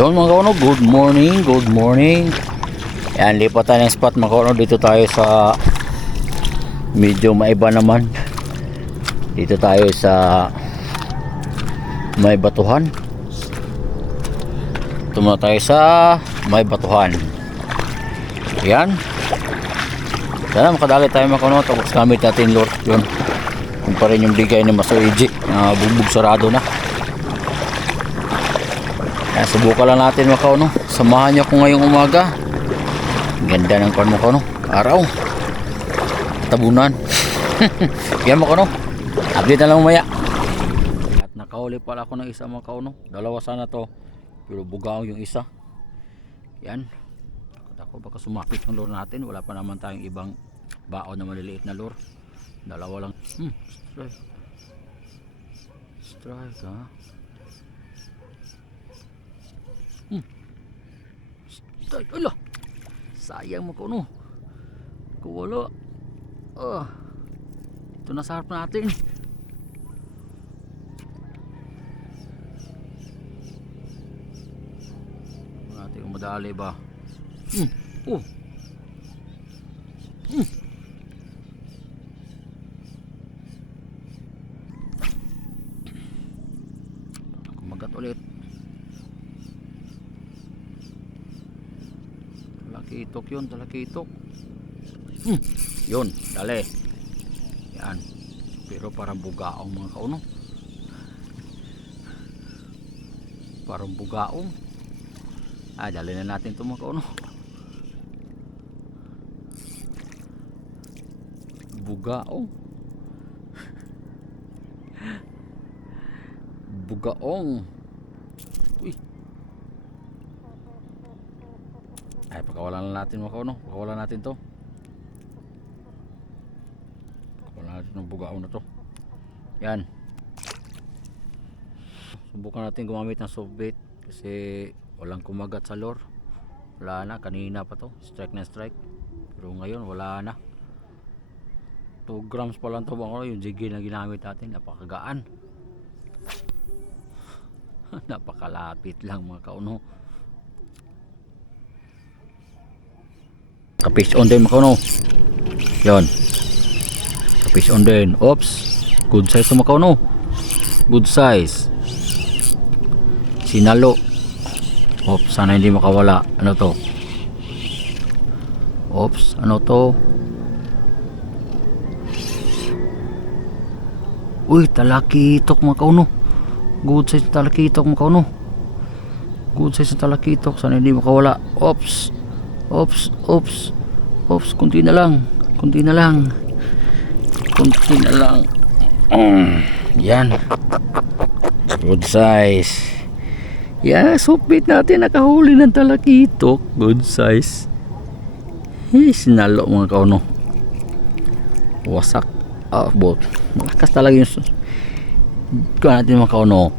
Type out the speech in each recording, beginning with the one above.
Yun mga kauno, good morning, good morning. Yan, lipat tayo ng spot mga kauno. Dito tayo sa medyo maiba naman. Dito tayo sa may batuhan. Ito muna tayo sa may batuhan. Yan. Sana makadali tayo mga kauno. Tapos gamit natin Lord yun. Kung pa rin yung bigay ni Master EJ na bugbog sarado na. Yan, subukan lang natin mga kauno. Samahan nyo ko ngayong umaga. Ganda ng mga kauno. Araw. Tabunan. Yan mga kauno. Update na lang mamaya. At nakahuli pala ako ng isa mga kauno. Dalawa sana to. Pero bugaw yung isa. Yan. Ako baka sumapit ng lure natin. Wala pa naman tayong ibang baon na maliliit na lure. Dalawa lang. Strike. Strike ha. Strike. Ala. Sayang mo ko no. Kuwala. Ito na sa harap natin. Natin kung madali ba. Kumagat ulit. Talakitok yun, talakitok. Yun, dali. Yan. Pero parang bugaong mga kauno. Parang bugaong. Dali na natin ito mga kauno. Bugaong. Bugaong. Uy. Pagkawalan na natin mga kauno. Pagkawalan natin to. Pagkawalan natin ng bugaong na to. Yan. Subukan natin gumamit ng soft bait. Kasi walang kumagat sa lure. Wala na. Kanina pa to. Strike na strike. Pero ngayon wala na. 2 grams pa lang to mga kauno. Yung jiggy na ginamit natin. Napakagaan. Napakalapit lang mga kauno. Kapis on din mga kauno. Yun. Kapis on din. Oops. Good size to mga kauno. Good size. Sinalo. Oops. Sana hindi makawala. Ano to? Oops. Ano to? Uy. Talakitok mga kauno. Good size na talakitok mga kauno. Good size na talakitok. Sana hindi makawala. Oops. Oops. Oops. Oops. Kunti na lang. Kunti na lang. Kunti na lang. Yan. Good size. Yeah, supit natin. Nakahuli ng talakitok. Good size. Sinalo mga kauno. Wasak. Bot. Malakas talaga yung kaya natin mga kauno.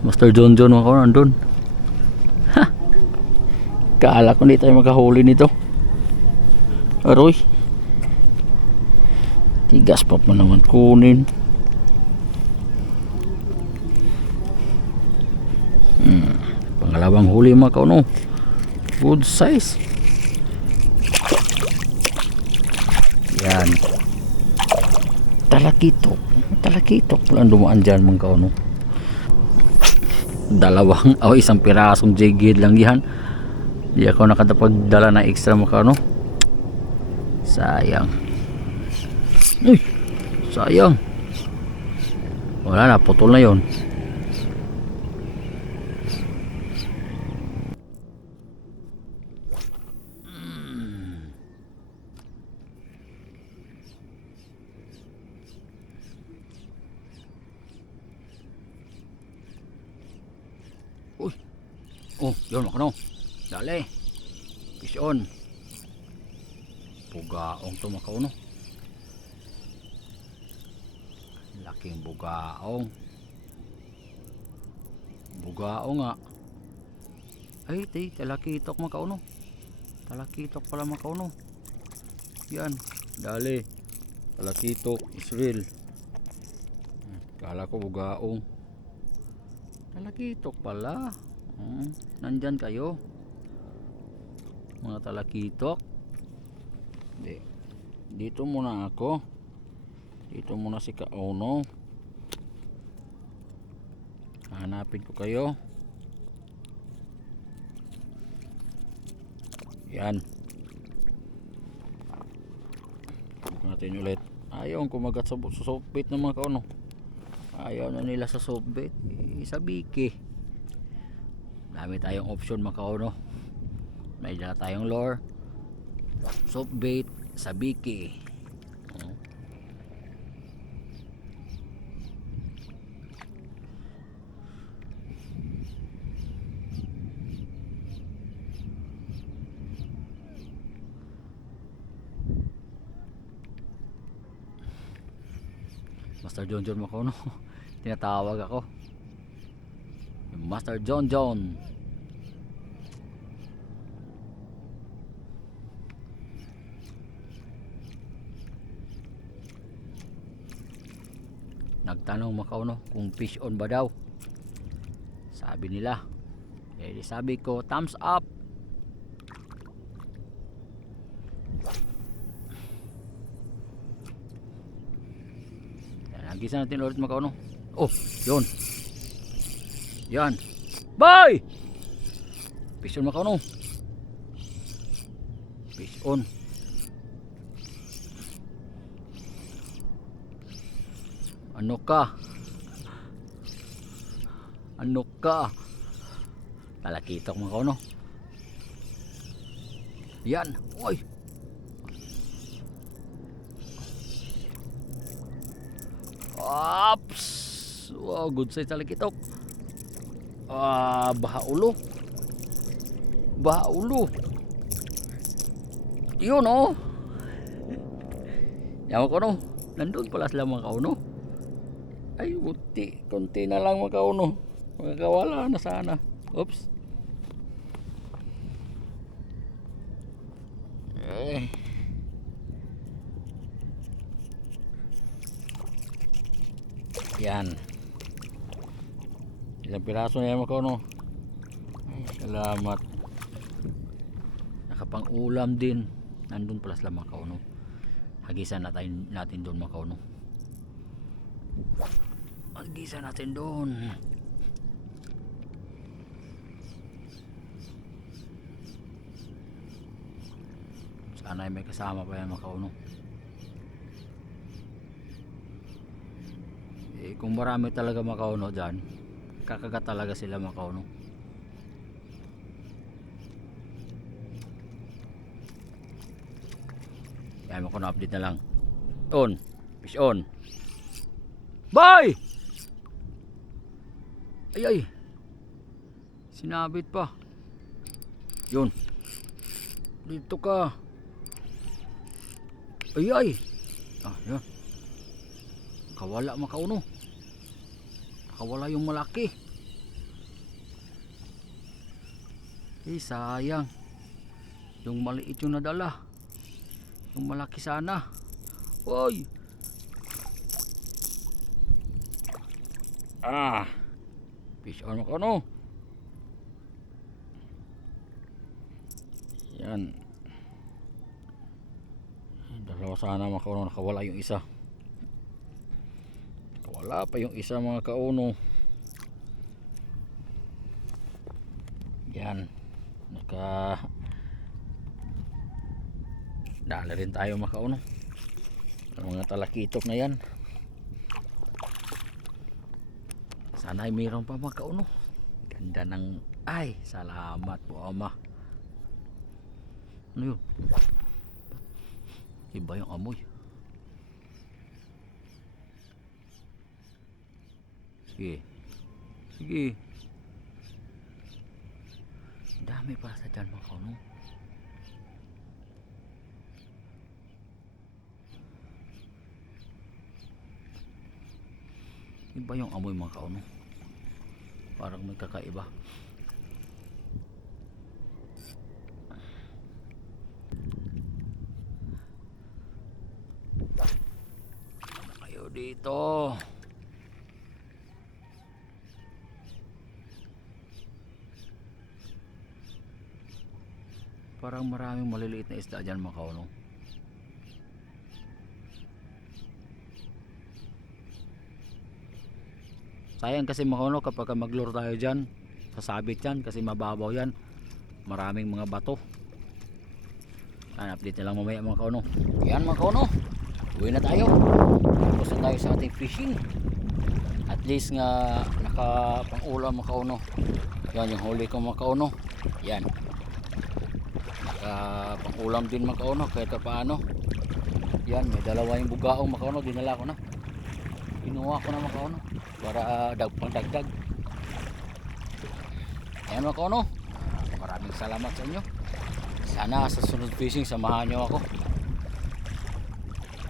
Master John mga kauno andun. Kala ko hindi tayo makahuli nito. Aroy. Tigas pa naman kunin. Pangalawang huli mga kauno. Good size. Yan. Talakitok. Talakitok lang dumaan dyan mga kauno. Isang pirasong jigid lang yan. Di ako nakatapagdala na extra mga kauno. Sayang. Uy. Sayang. Wala na. Putol na yon. Uy. Yun mga kauno. Dali. Fish on. Bugaong to mga kauno. Laking bugaong. Bugaong nga. Ay, talakitok mga kauno. Talakitok pala mga kauno. Yan. Dali. Talakitok. Israel. Kala ko bugaong. Talakitok pala. Nandyan kayo mga talakitok. Dito muna ako. Dito muna si Kauno. Hanapin ko kayo. Yan. Huwag natin ulit. Ayaw kumagat sa softbait ng mga Kauno. Ayaw na nila sa softbait. Sa biki. Dami tayong option mga Kauno. May dala tayong lure, softbait, sabiki. Master John John Macono. Tinatawag ako. Master John John. Nagtanong Macono kung fish on ba daw. Sabi nila. Eh sabi ko thumbs up. Nagisa natin ulit Macono. Oh, yun. Yan. Bye! Fish on Macono. Fish on. Ano ka? Ano ka? Talakitok Macono. Yan. Oy. Ops. Wow, good size talakitok. Baha ulo. Baha ulo. Yun oh. Yaman ko no. Nandun pala sila mga Kauno. Ay buti. Konti na lang mga Kauno. Magkawala na sana. Oops. Yan. Ilang piraso na yan mga Kauno. Salamat. Nakapang ulam din. Nandun pala sila mga Kauno. Hagisan natin doon mga Kauno. Hagisan natin doon. Sana may kasama pa yan mga Kauno. Kung marami talaga mga Kauno dyan, kakagat talaga sila mga Kauno. Yan mo ko na update na lang. On. Fish on. Bye! Ay. Sinabit pa. Yun. Dito ka. Ay. Yan. Kawala mga Kauno. Nakawala yung malaki. Sayang. Yung maliit yung nadala. Yung malaki sana. Oy. Fish on mga Kauno. Yan. Dalawa sana mga Kauno. Nakawala yung isa. Wala pa yung isa mga Kauno. Yan. Dala rin tayo mga Kauno. Ang mga talakitok na yan. Sana ay mayroon pa mga Kauno. Ganda ng ay. Salamat po Ama. Ano yun? Iba yung amoy. Sige. Dami para sa dyan mga Kauno. Iba yung amoy mga Kauno. Parang may kakaiba. Ano kayo dito? Parang maraming maliliit na isda dyan mga kauno. Sayang kasi mga kauno kapag maglure tayo dyan, sasabit yan kasi mababaw yan. Maraming mga bato. Update na lang mamaya mga kauno. Yan mga kauno, uwi na tayo. Tapos na tayo sa ating fishing. At least nga nakapang-ulam mga kauno. Yan yung huli ko mga kauno. Yan, nakapang-ulam din mga kauno kahit paano. Yan, may dalawa yung bugaong mga kauno, dinala ko na. Kinuha ko na mga kauno para pangdagdag. Ayan mga kauno, maraming salamat sa inyo. Sana sa sunod fishing samahan nyo ako.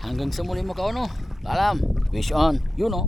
Hanggang sa muli mga kauno. Paalam, fish on, you know.